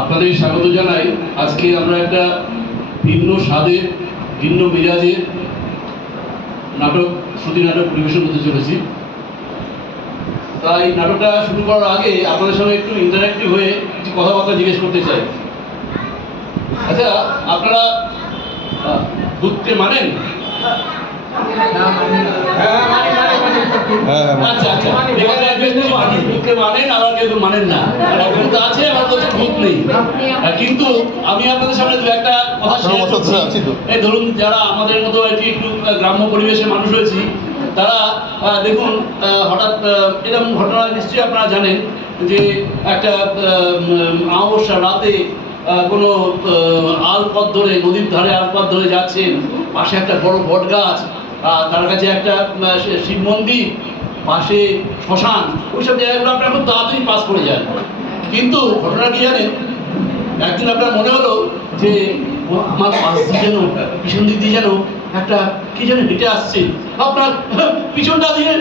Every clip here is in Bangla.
আপনাদের স্বাগত জানাই। আজকে আমরা একটা ভিন্ন স্বাদের ভিন্ন মেজাজের নাটক শ্রুতি নাটক পরিবেশন করতে চলেছি। তাই নাটকটা শুরু করার আগে আপনাদের সঙ্গে একটু ইন্টারঅ্যাক্টিভ হয়ে কিছু কথাবার্তা জিজ্ঞেস করতে চাই। আচ্ছা, আপনারা ভূতকে মানেন? আচ্ছা আচ্ছা, ভূতকে মানেন, আবার কেউ মানেন না। ভূত আছে, আবার বলছে ভূত নেই। কিন্তু আমি আপনাদের সামনে দু একটা কথা শেয়ার করছি। এই ধরুন, যারা আমাদের মতো একটু গ্রাম্য পরিবেশের মানুষ হয়েছি, তারা দেখুন, হঠাৎ এরকম ঘটনা নিশ্চয়ই আপনারা জানেন যে একটা অমাবস্যা রাতে কোনো আলপথ ধরে, নদীর ধারে আলপথ ধরে যাচ্ছেন, পাশে একটা বড় বট গাছ, তার কাছে একটা শিব মন্দির, পাশে শ্মশান, ওইসব জায়গাগুলো আপনার খুব তাড়াতাড়ি পাস করে যান। কিন্তু ঘটনা কি জানেন, একদিন আপনার মনে হলো যে আমার পাশ দিয়ে যেন, পিছন দিক দিয়ে যেন একটা কি যেন হেঁটে আসছে, আপনার পিছনটা দিয়ে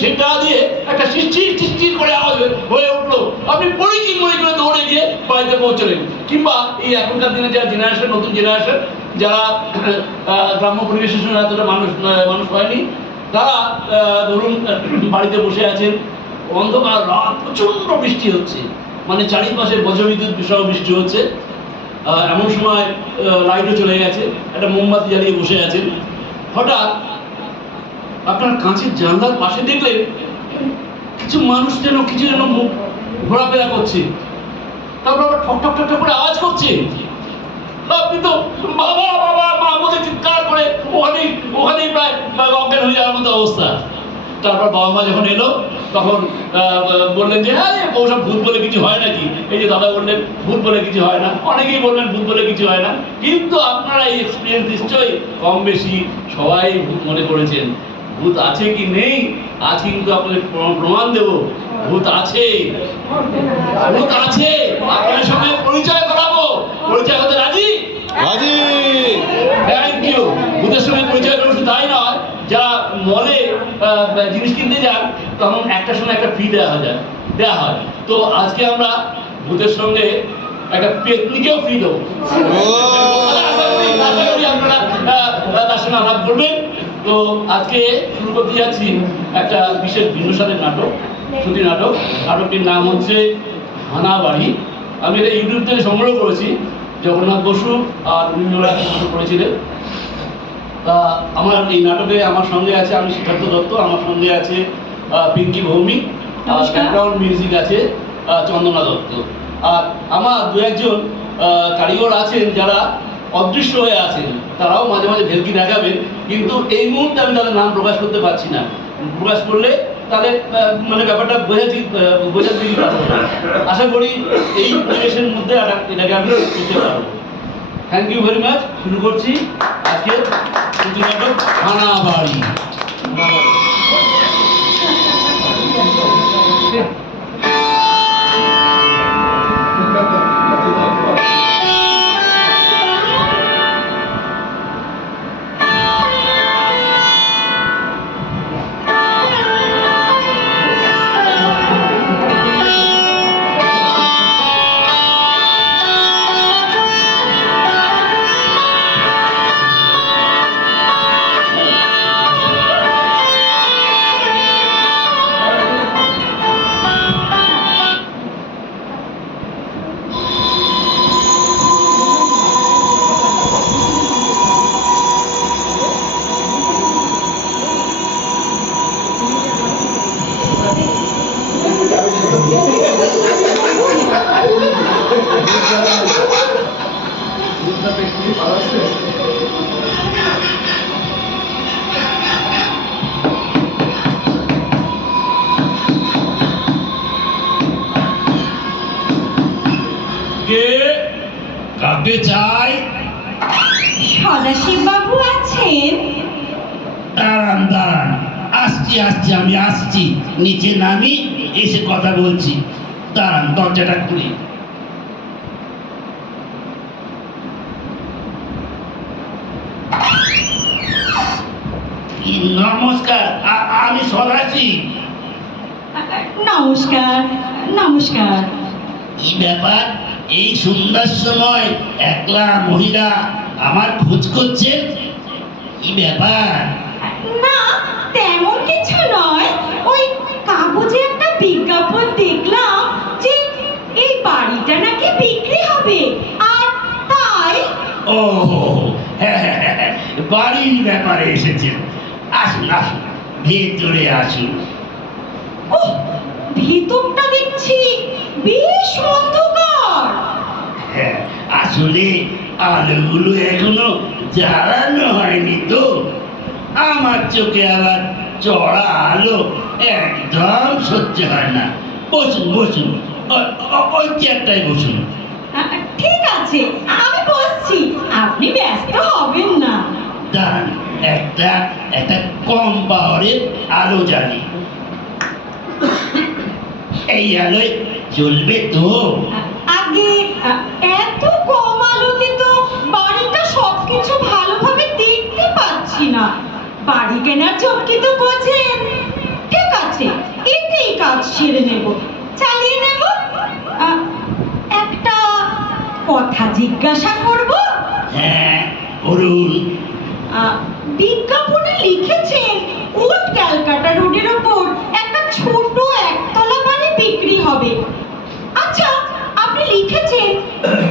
সেটা দিয়ে একটা চিৎচির করে আওয়াজ হয়ে উঠলো। আপনি পরিচিত মনে করে দৌড়ে গিয়ে বাড়িতে পৌঁছলেন। কিংবা এই এখনকার দিনে যারা জেনারেশন, নতুন জেনারেশন, যারা গ্রাম্য পরিবেশের সঙ্গে এতটা মানুষ হয়নি, তারা ধরুন বাড়িতে বসে আছেন, অন্ধকার রাত, প্রচণ্ড বৃষ্টি হচ্ছে, মানে চারিপাশে বজ্রবিদ্যুৎ সহ বৃষ্টি হচ্ছে। এমন সময় লাইটও চলে গেছে, একটা মোমবাতি জ্বালিয়ে বসে আছেন। হঠাৎ আপনার কাঁচের জানলার পাশে দেখলেন কিছু মানুষ যেন মুখ ঘোরাফেরা করছে, তারপর আবার ঠক ঠক ঠক করে আওয়াজ করছে। আপনি তো বাবা বাবা মা বলে চিৎকার করে ওখানেই প্রায় অজ্ঞান হয়ে যাওয়ার মতো অবস্থা। তারপর বাবা মা যখন এলো, তখন বললেন যে হ্যাঁ, ওসব ভূত বলে কিছু হয় নাকি। এই যে দাদা বললেন ভূত বলে কিছু হয় না, অনেকেই বললেন ভূত বলে কিছু হয় না। কিন্তু আপনারা এই এক্সপিরিয়েন্স নিশ্চয়ই কম বেশি সবাই ভূত মনে করেছেন। ভূত আছে কি নেই, আজ কিন্তু আপনাদের প্রমাণ দেব, ভূত আছে, ভূত আছে। আপনাদের সঙ্গে পরিচয় করাবো। পরিচয় হতে রাজি? রাজি। Thank you. ভূতের সঙ্গে পরিচয় করবো, শুধু তাই নয়, যা মলে জিনিস কিনতে যান, তখন একটার সঙ্গে একটা ফ্রি দেওয়া হয়। তো আজকে আমরা ভূতের সঙ্গে একটা পেতনিকেও ফ্রি দেবো। আপনারা তার সঙ্গে আলাপ করবেন। তো আজকে শুরু করতে যাচ্ছি একটা বিশেষ ভিন্ন স্বাদের নাটক, শ্রুতি নাটক। নাটকটির নাম হচ্ছে হানাবাড়ি। আমি এটা ইউটিউব থেকে সংগ্রহ করেছি। জগন্নাথ বসু আর রবীন্দ্রনাথ নাটক করেছিলেন। তা আমার এই নাটকে আমার সঙ্গে আছে, আমি সিদ্ধার্থ দত্ত, আমার সঙ্গে আছে পিঙ্কি ভৌমিক, আর ব্যাকগ্রাউন্ড মিউজিক আছে চন্দনা দত্ত। আর আমার দু একজন কারিগর আছেন যারা অদৃশ্য হয়ে আছেন, তারাও মাঝে মাঝে ভেলকি দেখাবেন, কিন্তু এই মুহূর্তে আমি তাদের নাম প্রকাশ করতে পারছি না। প্রকাশ করলে তাহলে মানে ব্যাপারটা বোঝাতে পারবো না। আশা করি এই পরিবেশের মধ্যে এটাকে আমি করতে পারবো। Thank you very much. শুরু করছি আজকে শ্রুতি নাটক হানাবাড়ি। কাকে চাই? সদাশিব বাবু আছেন? দাঁড়ান দাঁড়ান, আসছি, আমি আসছি। নিচে নামি এসে কথা বলছি। দাঁড়ান, দরজাটা খুলি। নমস্কার, আমি সদাশিব। নমস্কার। নমস্কার। কি ব্যাপার, এই সন্ধ্যার সময় একলা মহিলা আমার খোঁজ করছে? কি ব্যাপার? না, তেমন কিছু নয়। ওই কাগজে একটা বিজ্ঞাপন দেখলাম যে এই বাড়িটা নাকি বিক্রি হবে, আর তাই। ও হ্যাঁ, বাড়ির ব্যাপারে এসেছেন। আসুন আসুন, ভেতরে আসুন। ওহ, ভেতরটা দেখছি বেশ অন্ধকার। হ্যাঁ, আসলে আলোগুলো এখনো জ্বালানো হয়নি তো। আমার চোখে আবার চড়া আলো একদম সহ্য হয় না। বসুন বসুন, ওই চেয়ারটায় বসুন। ঠিক আছে, আমি বসছি, আপনি ব্যস্ত হবেন না। দাঁড়ান, একটা একটা কম পাওয়ারের আলো জ্বালি। এই আলোয় চলবে তো? আগে এত কম আলোতে তো বাড়িটা সবকিছু ভালোভাবে দেখতে পাচ্ছি না। বাড়ি কেনার ঝক্কি তো বোঝেন। ঠিক আছে, এতেই কাজ সেরে নেব, চালিয়ে নেব। একটা কথা জিজ্ঞাসা করব। হ্যাঁ, করুন। বিজ্ঞাপনে লিখেছেন ওল্ড ক্যালকাটা রোডের ওপর একটা ছোট একতলা বাড়ি বিক্রি হবে। আচ্ছা, আপনি লিখেছেন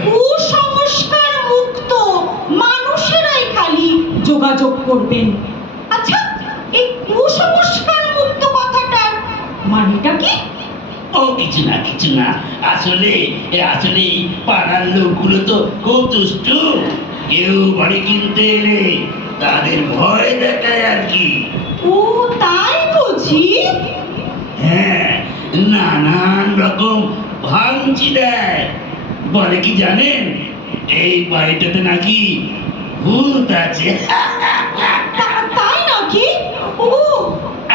কুসংস্কার মুক্ত মানুষেরাই খালি যোগাযোগ করবেন। আচ্ছা, এই কুসংস্কার মুক্ত কথাটার মানেটা কি? ও কিছু না কিছু না, আসলে আসলে এই পাড়ার লোকগুলো তো খুব দুষ্টু। কেউ বাড়ি কিনতে এলে তাদের ভয় দেখায় আর কি। ও তাই বুঝি। হ্যাঁ, নানান রকম ভাঙচি দেয়। বলে কি জানেন, এই বাড়িটাতে নাকি ভূত আছে। তাই নাকি? ও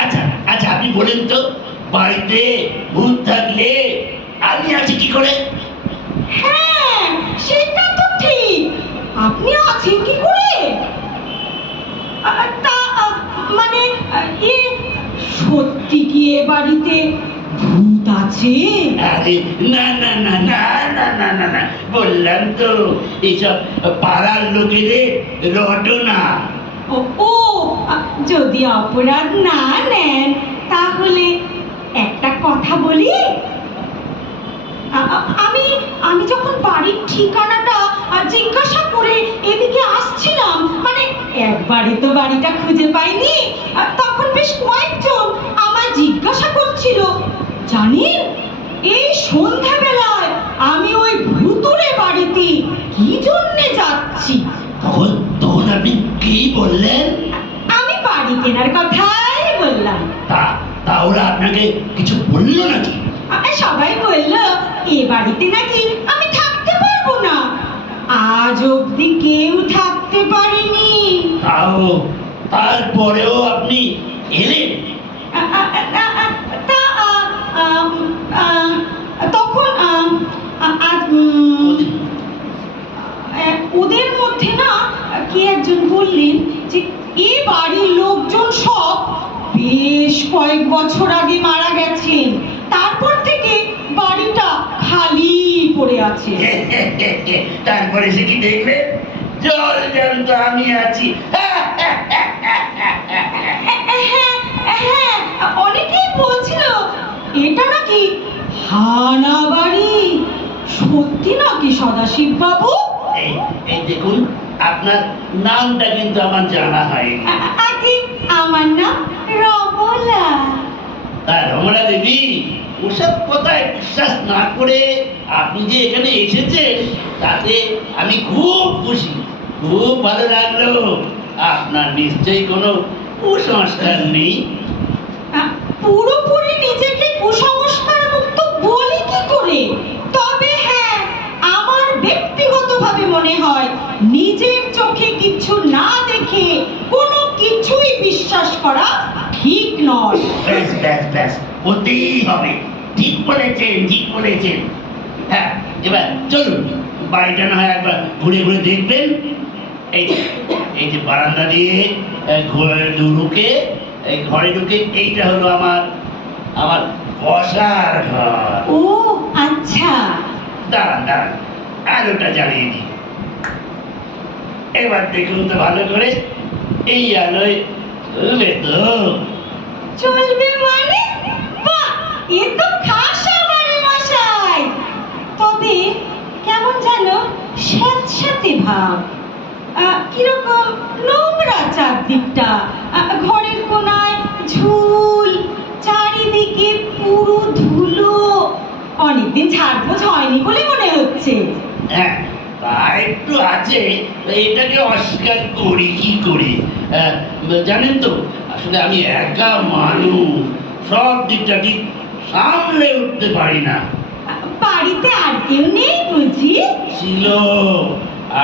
আচ্ছা আচ্ছা, আপনি বলেন তো, বাড়িতে ভূত থাকলে আমি আছি কি করে? হ্যাঁ, সেটা তো ঠিক। আপনি আছেন কি করে? তা মানে এ সত্যি কি এ বাড়িতে ভূত আছে? আরে না না না না না না না না, বললাম তো এইসব পাড়ার লোকেদের রটনা। ও ও, যদি অপরাধ না নেন তাহলে একটা কথা বলি। আমি আমি যখন বাড়ির ঠিকানাটা জিজ্ঞাসা করে এদিকে আসছিলাম, মানে একবারে তো বাড়িটা খুঁজে পাইনি, তখন বেশ কয়েকজন আমায় জিজ্ঞাসা করছিল। জানেন, এই সন্ধ্যাবেলায় আমি ওই ভুতুড়ে বাড়িতে কি জন্যে যাচ্ছি। তখন তখন আপনি কি বললেন? আমি বাড়ি কেনার কথাই বললাম। তা তা ওরা আপনাকে কিছু বললো নাকি? সবাই বলল এ বাড়িতে নাকি আমি থাকতে পারবো না। আজ অব্দি কেউ থাকতে পারেনি। তাও তারপরেও আপনি এলেন? তখন ওদের মধ্যে না কে একজন বললেন যে এ বাড়ির লোকজন সব বেশ কয়েক বছর আগে মারা গেছেন, তারপর থেকে বাড়িটা খালি পড়ে আছে। তারপরে সে কি দেখলেন? জল জ্যান্ত আমি আছি। হ্যাঁ, অনেকেই বলছিল এটা নাকি হানা বাড়ি। সত্যি নাকি সদাশিব বাবু? এই এই দেখুন, আপনার নামটা কিন্তু আমার জানা হয়নি। আগে আমার নাম রমলা। রমলা দেবী, ওসব কথায় বিশ্বাস না করে আপনি যে এখানে এসেছেন তাতে আমি খুব খুশি, খুব ভালো লাগলো। আপনার নিশ্চয়ই কোনো কুসংস্কার নেই। পুরোপুরি নিজেকে কুসংস্কার মুক্ত বলি কি করে? তবে হ্যাঁ, আমার ব্যক্তিগতভাবে মনে হয় নিজের চোখে কিছু না দেখে কোনো কিছুই বিশ্বাস করা ঠিক নয়। ব্যাস ব্যাস ব্যাস, হতেই হবে। ঠিক বলেছেন, ঠিক বলেছেন। হ্যাঁ, এবার চলুন, বাড়িটা না হয় একবার ঘুরে ঘুরে দেখবেন। এই এই যে বারান্দা দিয়ে ঘরে ঢুকে, এই ঘরে ঢুকে এইটা হলো আমার আমার বসার ঘর। ও আচ্ছা, দাঁড়ান দাঁড়ান, আলোটা জ্বালিয়ে দিই। এবার দেখুন তো ভালো করে, এই আলোয় চলবে তো? চলবে মানে? বাহ, এ তো খাসা বাড়ি মশাই। তবে কেমন যেন স্যাঁতস্যাঁতে ভাব, কিরকম নোংরা চারদিকটা, ঘরের কোনায় ঝুল, চারিদিকে পুরো ধুলো। অনেকদিন ঝাড়পোছ হয়নি বলে মনে হচ্ছে। হ্যাঁ, তা একটু আছে, এটাকে অস্বীকার করি কি করে? জানেন তো, আসলে আমি একা মানুষ, সব দিকটা ঠিক সামলে উঠতে পারি না। বাড়িতে আর কেউ নেই বুঝি? ছিল,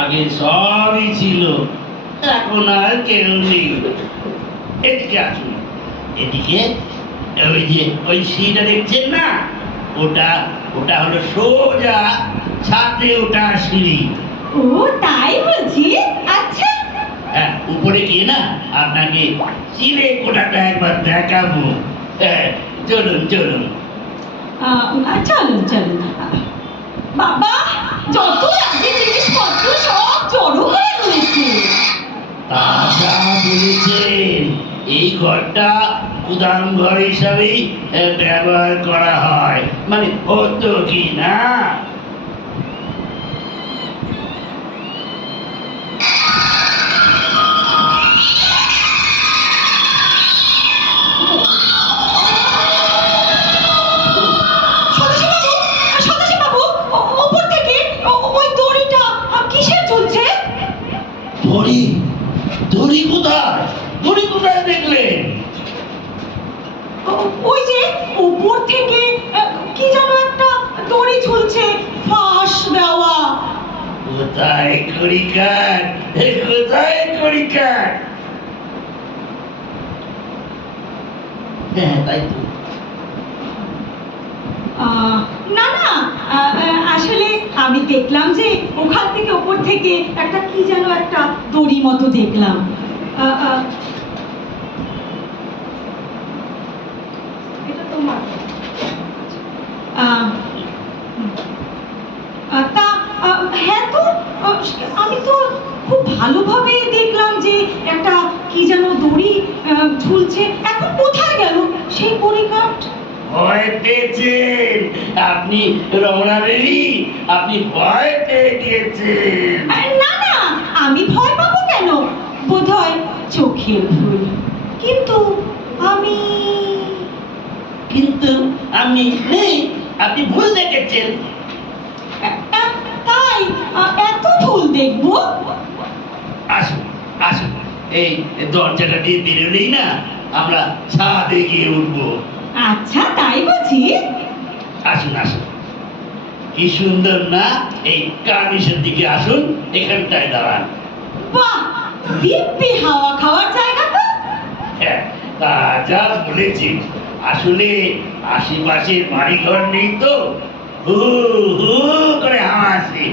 আগে সবই ছিল, এখন আর কেউ নেই। এদিকে আসুন, এদিকে। ওই যে ওই সিঁড়িটা দেখছেন না, ওটা ওটা হলো সোজা ছাদে ওঠা সিঁড়ি। ও তাই বুঝি? আচ্ছা। হ্যাঁ, উপরে গিয়ে না আপনাকে চিড়ে কোটাটা একবার দেখাবো। হ্যাঁ, চলুন চলুন। চলুন চলুন। বাবা, যত লাগে জিনিসপত্র সব জড়ো হয়ে রয়েছে। তা যা বলেছেন, এই ঘরটা গুদাম ঘর হিসাবেই ব্যবহার করা হয়, মানে হতো কি না? সদাশিববাবু, সদাশিববাবু, ওপর থেকে ওই দড়িটা কিসের ঝুলছে? দড়ি? দড়ি কোথায়? দড়ি কোথায় দেখলেন? ওই যে উপর থেকে কি যেন একটা দড়ি ঝুলছে, ফাঁস দেওয়া। কোথায় কড়িকাঠ? কোথায় কড়িকাঠ? হ্যাঁ, তাই তো। না না, আসলে আমি দেখলাম যে ওখান থেকে ওপর থেকে একটা কি যেন একটা দড়ি মতো দেখলাম। এটা তোমার। তা হ্যাঁ তো, আমি তো খুব ভালোভাবে দেখলাম যে একটা কি যেন দড়ি ঝুলছে। এখন কোথায় গেল সেই কড়িকাঠ? ভয় পেয়েছেন আপনি রমনা দেবী, আপনি ভয় পেয়ে গিয়েছেন। না না, আমি ভয় পাবো কেন? বোধহয় চোখের ভুল। কিন্তু আমি কিন্তু আপনি নেই, আপনি ভুল দেখেছেন। তাই এত ভুল দেখবো? আসুন আসুন, এই দরজাটা দিয়ে বেরোলেই না আমরা ছাদে গিয়ে উঠবো। আচ্ছা তাই বুঝি? আসুন আসুন, কি সুন্দর না? এই কার্নিশের দিকে আসুন, এখানটায় দাঁড়ান। বাহ, দিব্যি হাওয়া খাওয়ার জায়গা তো। হ্যাঁ, তা যা বলেছি, আসলে আশেপাশের বাড়িঘর নেই তো, হু হু করে হাওয়া আসে।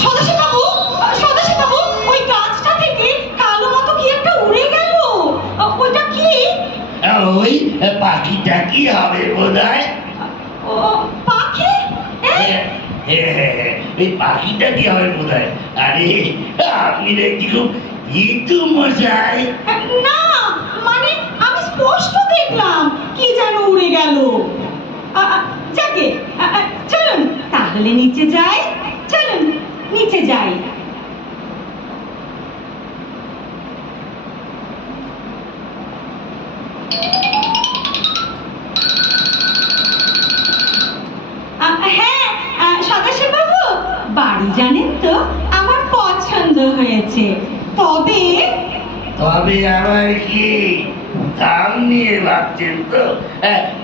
সদাশিববাবু, সদাশিববাবু, ওই গাছটা থেকে কালো মতো কি একটা উড়ে গেল। ওইটা কি? ওই পাখিটা কি হবে বোধ হয়? ও, পাখি? ওই পাখিটা কি হবে বোধ হয়? আরে, আপনি দেখছি খুব ভীতু মশাই। না, মানে আমি স্পষ্ট দেখলাম কি যেন উড়ে গেল। যাকে, চলুন তাহলে নিচে যাই। চলুন নিচে যাই। হ্যাঁ, সদাশিববাবু, বাড়ি জানেন তো আমার পছন্দ হয়েছে। তবে তবে আবার কি দাম নিয়ে ভাবছেন তো?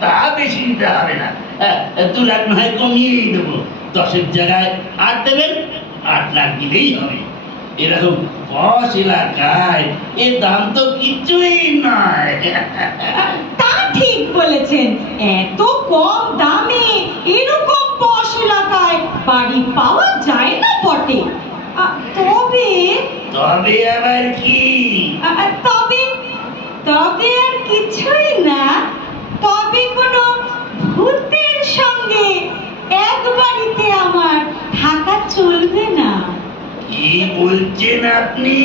তা বেশি দিতে হবে না, 2 লাখ নয় কমিয়েই দেবো। 10-এর জায়গায় 8 দেবেন, 8 লাখ দিলেই হবে। এরকম পশ এলাকায় এর দাম তো কিছুই নয়। তা ঠিক বলেছেন, এত কম দামে এরকম পশ এলাকায় বাড়ি পাওয়া যায় না বটে। তবে তবে আবার কি? তবে তবে আর কিছুই না, তবে কোনো ভূতের সঙ্গে এক বাড়িতে আমার থাকা চলবে না। কি বলছেন আপনি?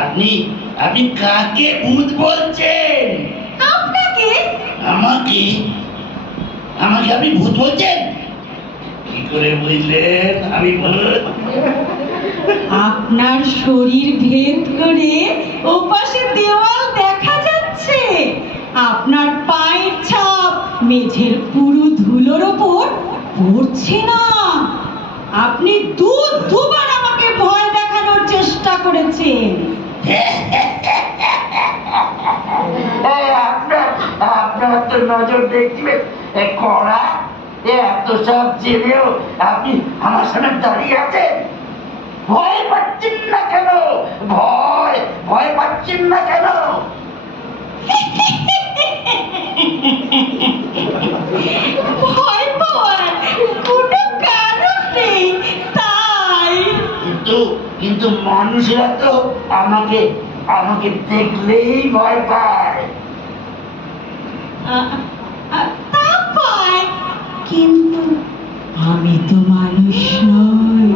আপনি আপনি কাকে ভূত বলছেন? আপনাকে? আমাকে? আমাকে আপনি ভূত বলছেন? কি করে বুঝলেন আমি ভূত? আপনার শরীর ভেদ করে ওপাশে দেওয়াল দেখা যাচ্ছে, আপনার পায়ের ছাপ মেঝের পুরো ধুলোর ওপর পড়ছে না। আপনি দুবার আমাকে ভয় দেখানোর চেষ্টা করেছেন। আপনার তো নজর দেখবে কড়া, এত সব জেনেও আপনি আমার সামনে দাঁড়িয়ে আছেন। ভয় পাচ্ছেন না কেন? ভয় পাচ্ছেন না কেন? ভয় পাওয়ার কোনো কারণ নেই, তাই। কিন্তু মানুষরা তো আমাকে দেখলেই ভয় পায়। তা পায়, কিন্তু আমি তো মানুষ নই।